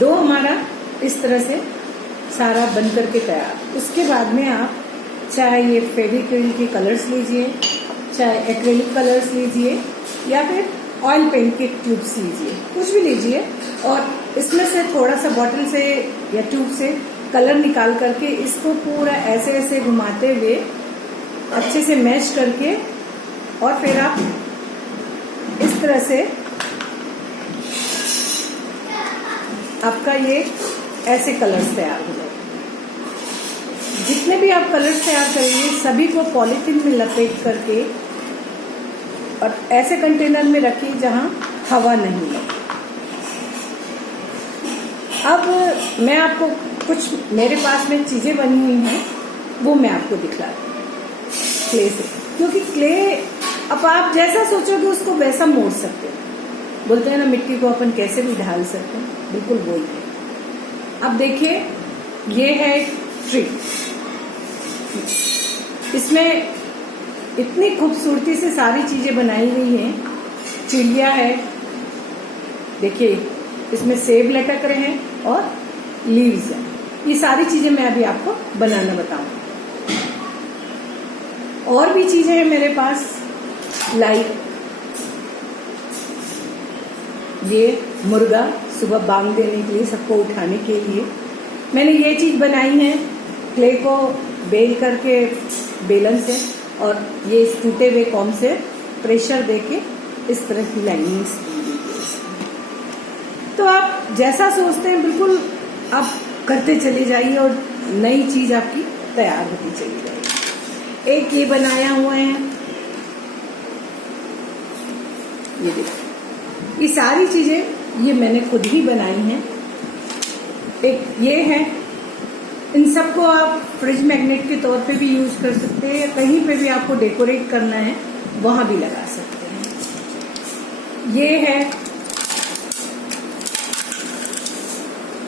Dough हमारा इस तरह से सारा बन करके तैयार। उसके बाद में आप चाहे ये फेविक्रिल के कलर्स लीजिए, चाहे एक्रेलिक कलर्स लीजिए, या फिर ऑयल पेंट के ट्यूब्स लीजिए, कुछ भी लीजिए, और इसमें से थोड़ा सा बॉटल से या ट्यूब से कलर निकाल करके इसको पूरा ऐसे ऐसे घुमाते हुए अच्छे से मैश करके, और फिर आप इस तरह से आपका ये ऐसे कलर्स तैयार हो जाए। जितने भी आप कलर्स तैयार करेंगे सभी को पॉलीथीन में लपेट करके और ऐसे कंटेनर में रखिए जहां हवा नहीं लगे। अब मैं आपको कुछ मेरे पास में चीजें बनी हुई हैं वो मैं आपको दिखला दूँ क्ले से, क्योंकि क्ले अब आप जैसा सोचोगे उसको वैसा मोड़ सकते हो। बोलते हैं ना मिट्टी को अपन कैसे भी ढाल सकते हैं, बिल्कुल वही है। अब देखिए ये है ट्री, इसमें इतनी खूबसूरती से सारी चीजें बनाई गई हैं। चिड़िया है, देखिए इसमें सेब लटक रहे हैं और लीव्स हैं। ये सारी चीजें मैं अभी आपको बनाना बताऊंगी। और भी चीजें हैं मेरे पास, लाइक ये मुर्गा सुबह बांग देने के लिए, सबको उठाने के लिए मैंने ये चीज बनाई है। क्ले को बेल करके बेलन से और ये इस टूटे हुए कॉम से प्रेशर देके इस तरह की लाइनिंग्स दी गई है। तो आप जैसा सोचते हैं बिल्कुल आप करते चले जाइए और नई चीज आपकी तैयार होती चली जाएगी। एक ये बनाया हुआ है, ये देखिए, ये सारी चीजें ये मैंने खुद ही बनाई हैं। एक ये है, इन सबको आप फ्रिज मैग्नेट के तौर पे भी यूज कर सकते हैं, या कहीं पे भी आपको डेकोरेट करना है वहां भी लगा सकते हैं। ये है,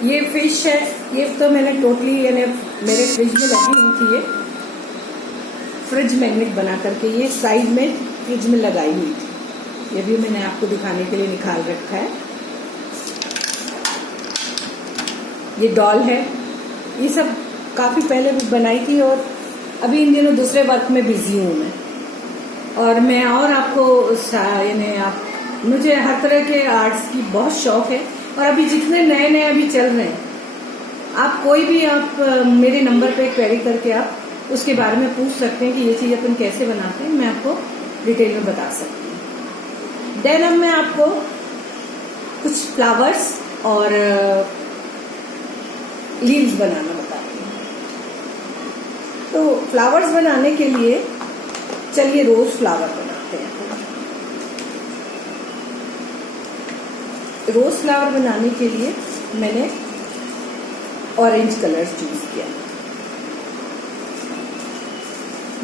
ये फिश है, ये तो मैंने टोटली यानी मेरे फ्रिज में लगी हुई थी। ये फ्रिज मैग्नेट बना करके ये साइड में फ्रिज में लगाई हुई थी, ये भी मैंने आपको दिखाने के लिए निकाल रखा है। ये डॉल है, ये सब काफी पहले बनाई थी और अभी इन दिनों दूसरे वर्क में बिजी हूँ मैं। और मैं और आपको यानी आप मुझे हर तरह के आर्ट्स की बहुत शौक है, और अभी जितने नए नए अभी चल रहे हैं, आप कोई भी आप मेरे नंबर पे क्वेरी करके आप उसके बारे में पूछ सकते हैं कि ये चीज अपन कैसे बनाते हैं, मैं आपको डिटेल में बता सकती हूँ। देन अब मैं आपको कुछ फ्लावर्स और लीव्स बनाना बताती हूँ। तो फ्लावर्स बनाने के लिए चलिए रोज फ्लावर बनाते हैं। रोज फ्लावर बनाने के लिए मैंने ऑरेंज कलर चूज किया।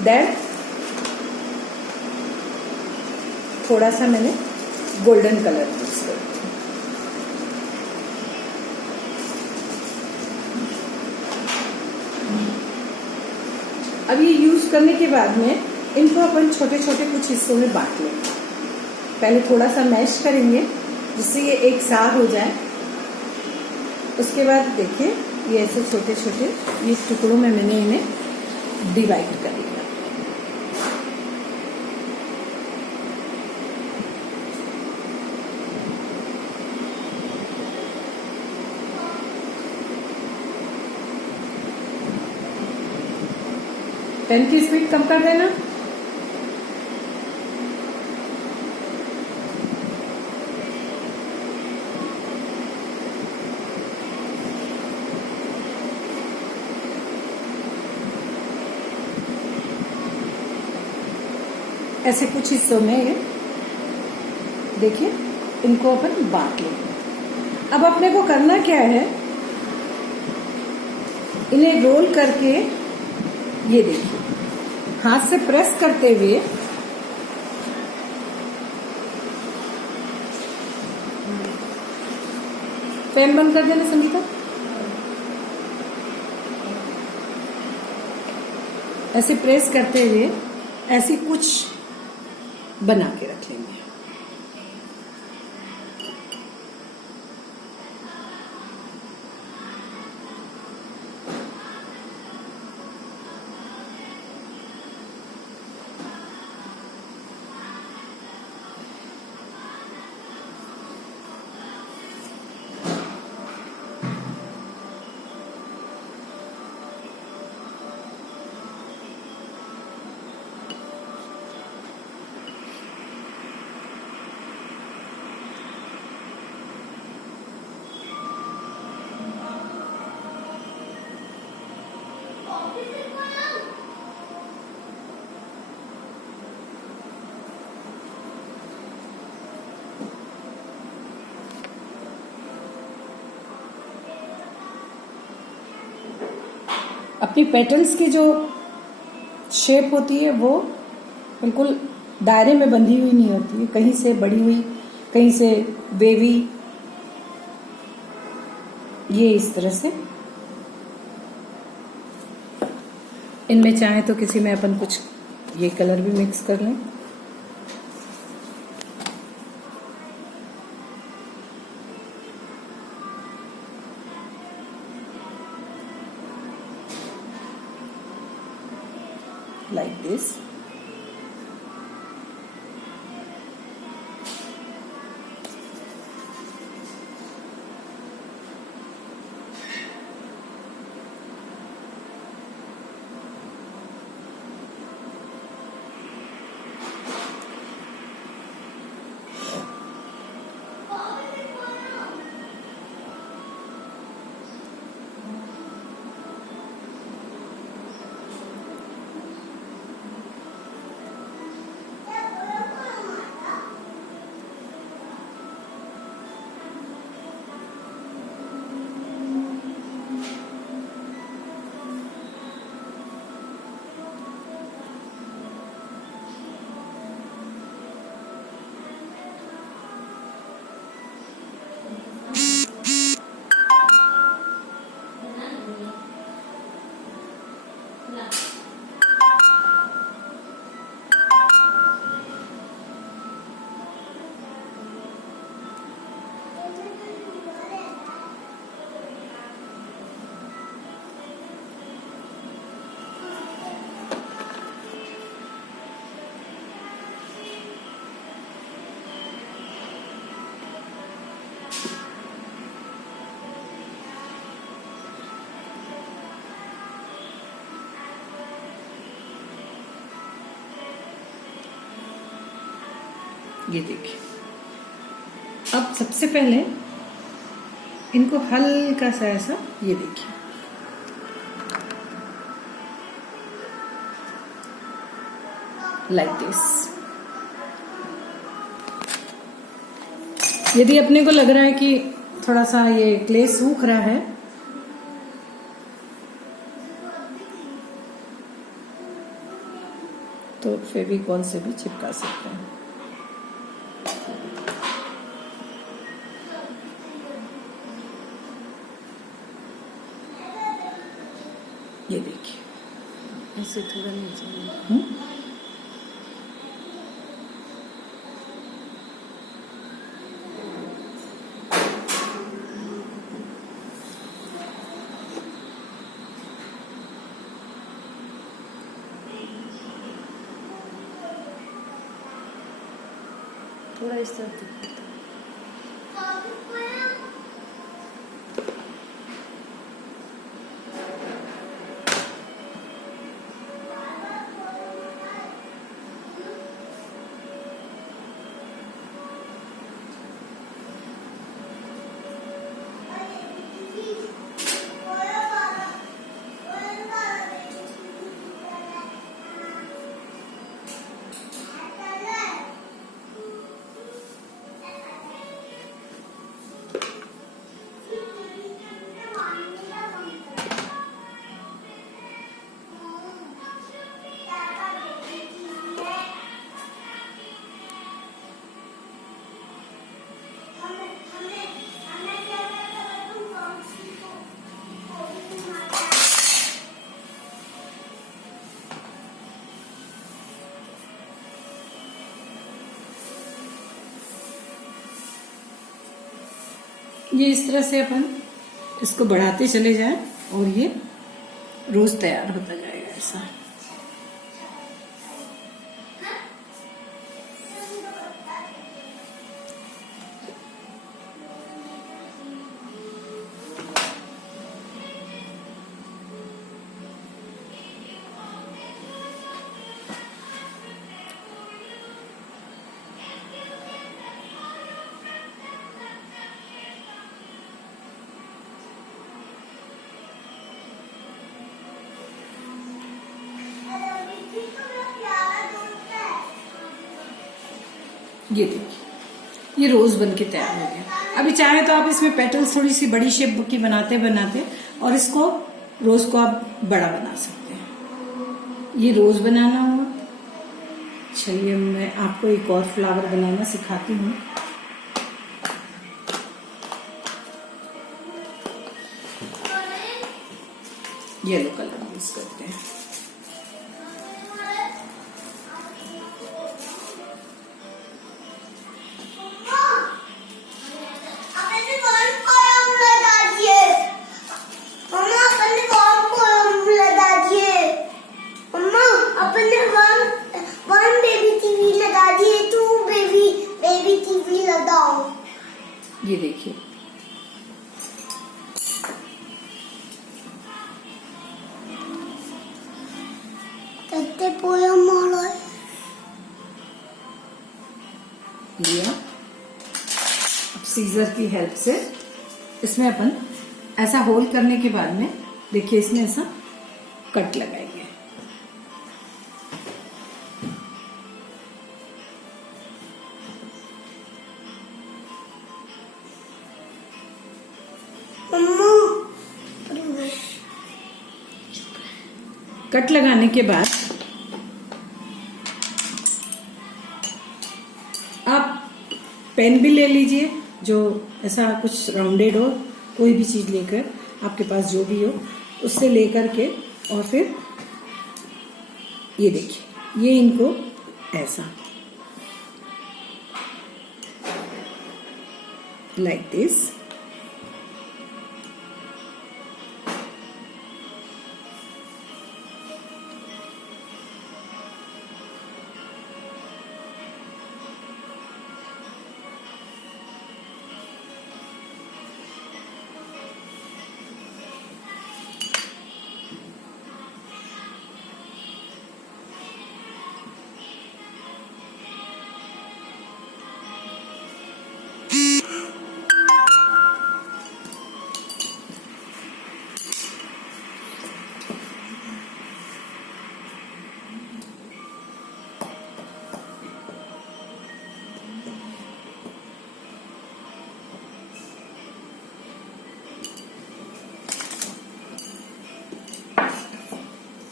देन थोड़ा सा मैंने गोल्डन कलर चूज किया। अब ये यूज करने के बाद में इनको अपन छोटे छोटे कुछ हिस्सों में बांट लेंगे। पहले थोड़ा सा मैश करेंगे जिससे ये एक साथ हो जाए। उसके बाद देखिए ये ऐसे छोटे छोटे ये टुकड़ों में मैंने इन्हें डिवाइड कर लिया। पेन की स्पीड कम कर देना। ऐसे कुछ हिस्सों में देखिए इनको अपन बांट लेंगे। अब अपने को करना क्या है, इन्हें रोल करके ये देखिए हाथ से प्रेस करते हुए फैन बंद कर देना संगीता। ऐसे प्रेस करते हुए ऐसे कुछ बना के रख लेंगे। अपनी पेटल्स की जो शेप होती है वो बिल्कुल दायरे में बंधी हुई नहीं होती है, कहीं से बड़ी हुई, कहीं से वेवी, ये इस तरह से। इनमें चाहे तो किसी में अपन कुछ ये कलर भी मिक्स कर लें। like this। ये देखिए, अब सबसे पहले इनको हल्का सा ऐसा, ये देखिए, लाइक दिस। यदि अपने को लग रहा है कि थोड़ा सा ये क्ले सूख रहा है, तो फेविकॉल से भी चिपका सकते हैं। ये देखिए, ऐसे थोड़ा नीचे। थोड़ा इस तरह ये इस तरह से अपन इसको बढ़ाते चले जाएं और ये रोज तैयार होता जाएगा ऐसा। ये देखिए, ये रोज बन के तैयार हो गया। अभी चाहे तो आप इसमें पेटल्स थोड़ी सी बड़ी शेप की बनाते बनाते और इसको रोज को आप बड़ा बना सकते हैं। ये रोज बनाना हुआ। चलिए मैं आपको एक और फ्लावर बनाना सिखाती हूँ। येलो कलर यूज करते हैं। ये देखिए, लिया। अब सीजर की हेल्प से इसमें अपन ऐसा होल करने के बाद में देखिए इसमें ऐसा कट लगाएंगे। कट लगाने के बाद आप पेन भी ले लीजिए जो ऐसा कुछ राउंडेड हो, कोई भी चीज लेकर, आपके पास जो भी हो उससे लेकर के, और फिर ये देखिए ये इनको ऐसा लाइक दिस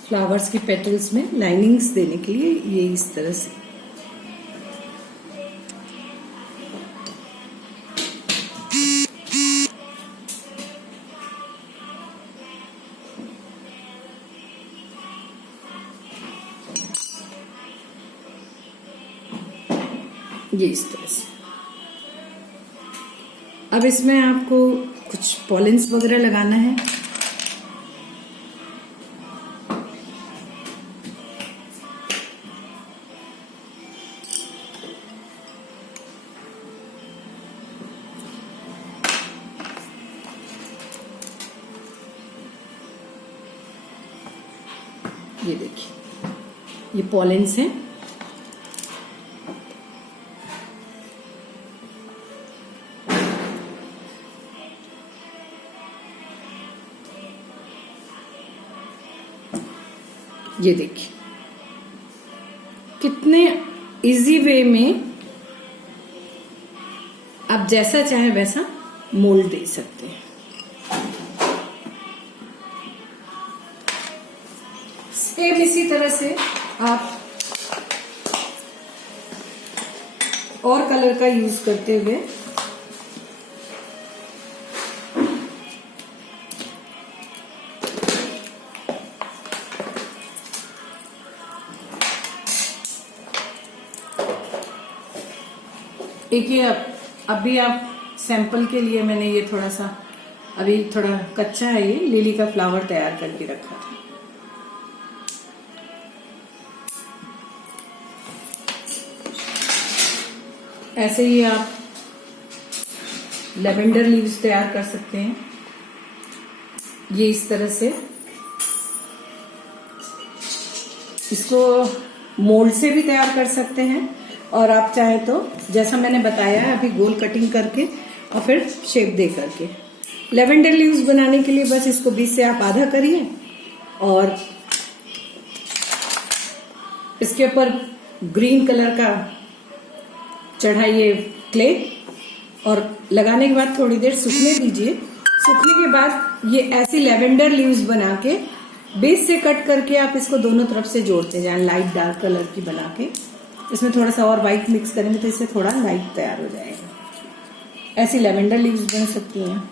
फ्लावर्स की पेटल्स में लाइनिंग्स देने के लिए ये इस तरह से ये इस तरह से। अब इसमें आपको कुछ पॉलिन्स वगैरह लगाना है। ये देखिए ये पॉलिन्स हैं। ये देखिए कितने इजी वे में आप जैसा चाहे वैसा मोल्ड दे सकते हैं। सेम इसी तरह से आप और कलर का यूज करते हुए देखिए अभी आप सैंपल के लिए मैंने ये थोड़ा सा, अभी थोड़ा कच्चा है, ये लिली का फ्लावर तैयार करके रखा था। ऐसे ही आप लेवेंडर लीव्स तैयार कर सकते हैं। ये इस तरह से इसको मोल्ड से भी तैयार कर सकते हैं, और आप चाहे तो जैसा मैंने बताया है अभी गोल कटिंग करके और फिर शेप दे करके। लेवेंडर लीव्स बनाने के लिए बस इसको बीच से आप आधा करिए और इसके ऊपर ग्रीन कलर का चढ़ाइए क्ले, और लगाने के बाद थोड़ी देर सूखने दीजिए। सूखने के बाद ये ऐसी लेवेंडर लीव्स बना के बेस से कट करके आप इसको दोनों तरफ से जोड़ते जाएं, लाइट डार्क कलर की बना के। इसमें थोड़ा सा और व्हाइट मिक्स करेंगे तो इससे थोड़ा लाइट तैयार हो जाएगा। ऐसी लेवेंडर लीव्स बन सकती हैं,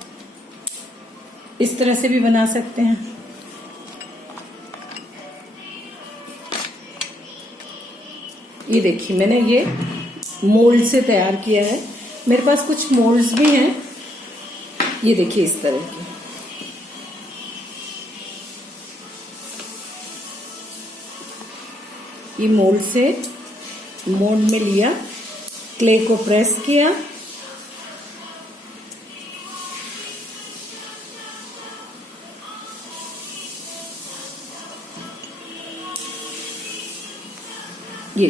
इस तरह से भी बना सकते हैं। ये देखिए मैंने ये मोल्ड से तैयार किया है। मेरे पास कुछ मोल्ड्स भी हैं, ये देखिए इस तरह के। ये मोल्ड से मोल्ड में लिया, क्ले को प्रेस किया, ये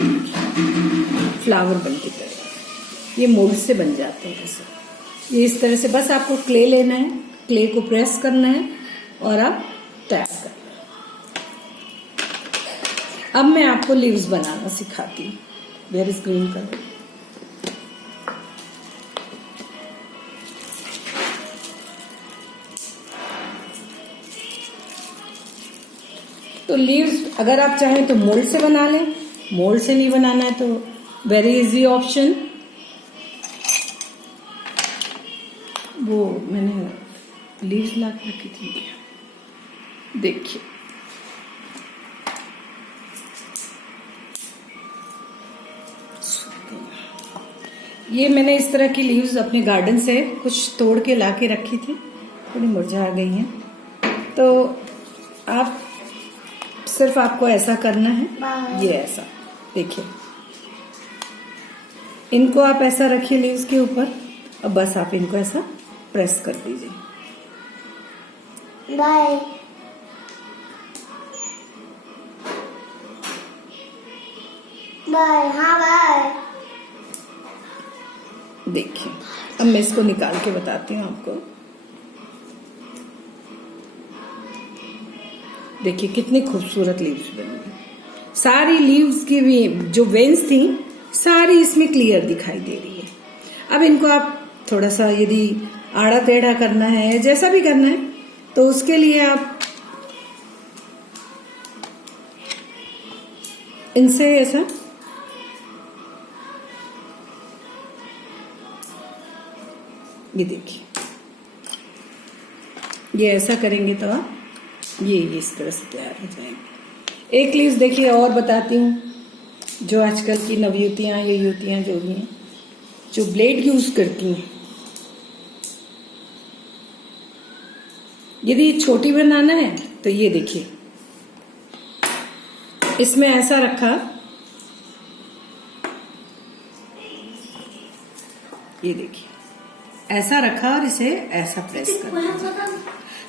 फ्लावर बन के तैयार। ये मोल्ड से बन जाते हैं ऐसे। ये इस तरह से बस आपको क्ले लेना है, क्ले को प्रेस करना है और आप तैयार करना है। अब मैं आपको लीव्स बनाना सिखाती हूँ। Where is green colour. तो लीव्स अगर आप चाहें तो मोल्ड से बना लें, मोल्ड से नहीं बनाना है तो वेरी इजी ऑप्शन, वो मैंने लीव्स ला के रखी थी, देखिए ये मैंने इस तरह की लीव्स अपने गार्डन से कुछ तोड़ के ला के रखी थी, थोड़ी मुरझा गई हैं। तो आप सिर्फ आपको ऐसा करना है, ये ऐसा देखिए, इनको आप ऐसा रखिए लीव्स के ऊपर, अब बस आप इनको ऐसा प्रेस कर दीजिए। बाय बाय, हाँ बाय। देखिए अब मैं इसको निकाल के बताती हूँ आपको। देखिए कितनी खूबसूरत लीव्स बनी। सारी लीव्स की भी जो वेन्स थी सारी इसमें क्लियर दिखाई दे रही है। अब इनको आप थोड़ा सा यदि आड़ा टेढ़ा करना है, जैसा भी करना है, तो उसके लिए आप इनसे ऐसा ये देखिए, ये ऐसा करेंगे तो आप ये इस तरह से तैयार हो जाएंगे। एक लीव्स देखिए और बताती हूँ, जो आजकल की नवयुवतियां या युवतियां जो भी हैं, जो ब्लेड यूज करती हैं, यदि छोटी बनाना है तो ये देखिए, इसमें ऐसा रखा, ये देखिए ऐसा रखा और इसे ऐसा प्रेस कर दीजिए।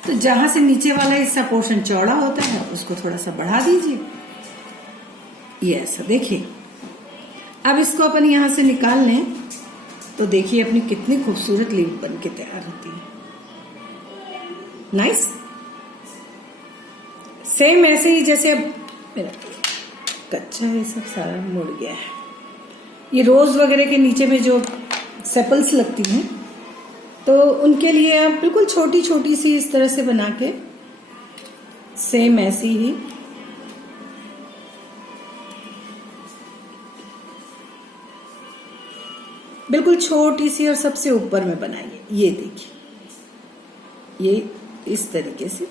तो जहां से नीचे वाला हिस्सा पोर्शन चौड़ा होता है उसको थोड़ा सा बढ़ा दीजिए, ये ऐसा देखिए। अब इसको अपन यहां से निकाल लें तो देखिए अपनी कितनी खूबसूरत लीव बन के तैयार होती है। नाइस। सेम ऐसे ही जैसे अब मेरा कच्चा है, सब सारा मुड़ गया है। ये रोज वगैरह के नीचे में जो सेपल्स लगती हैं तो उनके लिए आप बिल्कुल छोटी छोटी सी इस तरह से बना के सेम ऐसी ही बिल्कुल छोटी सी और सबसे ऊपर में बनाइए। ये देखिए, ये इस तरीके से,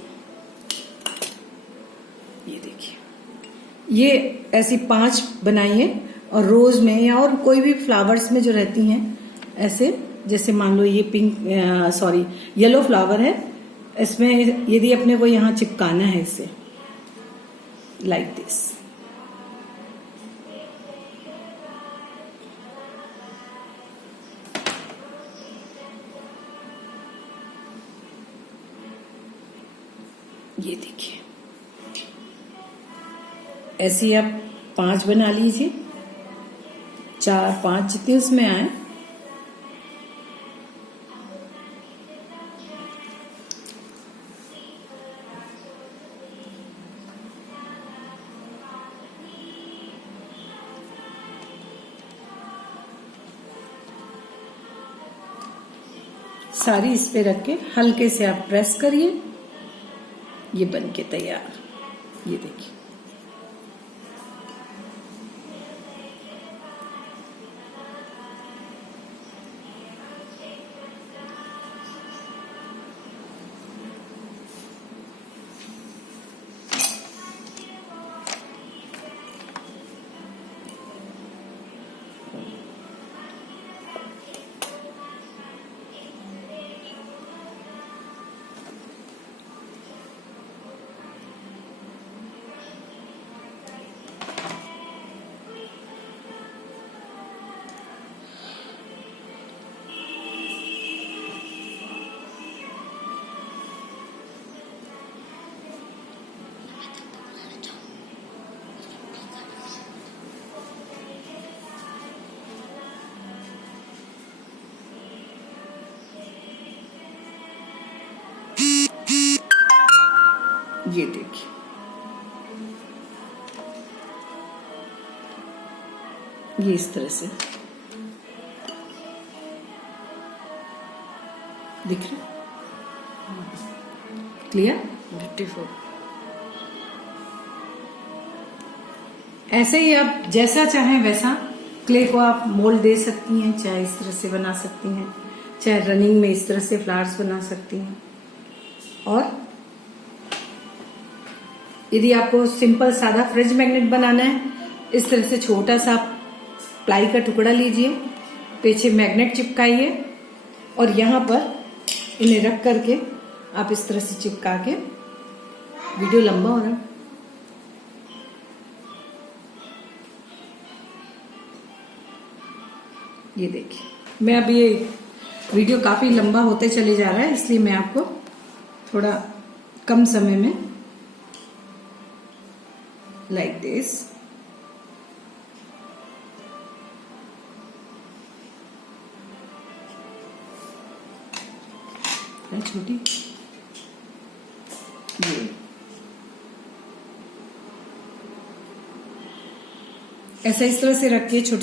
ये देखिए, ये ऐसी 5 बनाइए और रोज में या और कोई भी फ्लावर्स में जो रहती हैं ऐसे, जैसे मान लो ये पिंक येलो फ्लावर है, इसमें यदि अपने को यहाँ चिपकाना है इसे लाइक दिस, ये देखिए ऐसे आप 5 बना लीजिए, 4-5 जितने उसमें आए। सारी इस पे रख के हल्के से आप प्रेस करिए, ये बन के तैयार। ये देखिए, ये देखिए, ये इस तरह से दिख रहा, क्लियर, ब्यूटीफुल। ऐसे ही आप जैसा चाहें वैसा क्ले को आप मोल्ड दे सकती हैं, चाहे इस तरह से बना सकती हैं, चाहे रनिंग में इस तरह से फ्लावर्स बना सकती हैं। और यदि आपको सिंपल सादा फ्रिज मैग्नेट बनाना है, इस तरह से छोटा सा प्लाई का टुकड़ा लीजिए, पीछे मैग्नेट चिपकाइए और यहाँ पर इन्हें रख करके आप इस तरह से चिपका के, वीडियो लंबा हो रहा है, ये देखिए। मैं अब ये वीडियो काफी लंबा होते चले जा रहा है, इसलिए मैं आपको थोड़ा कम समय में like this छोटी, ये ऐसा इस तरह से रखिए, छोटी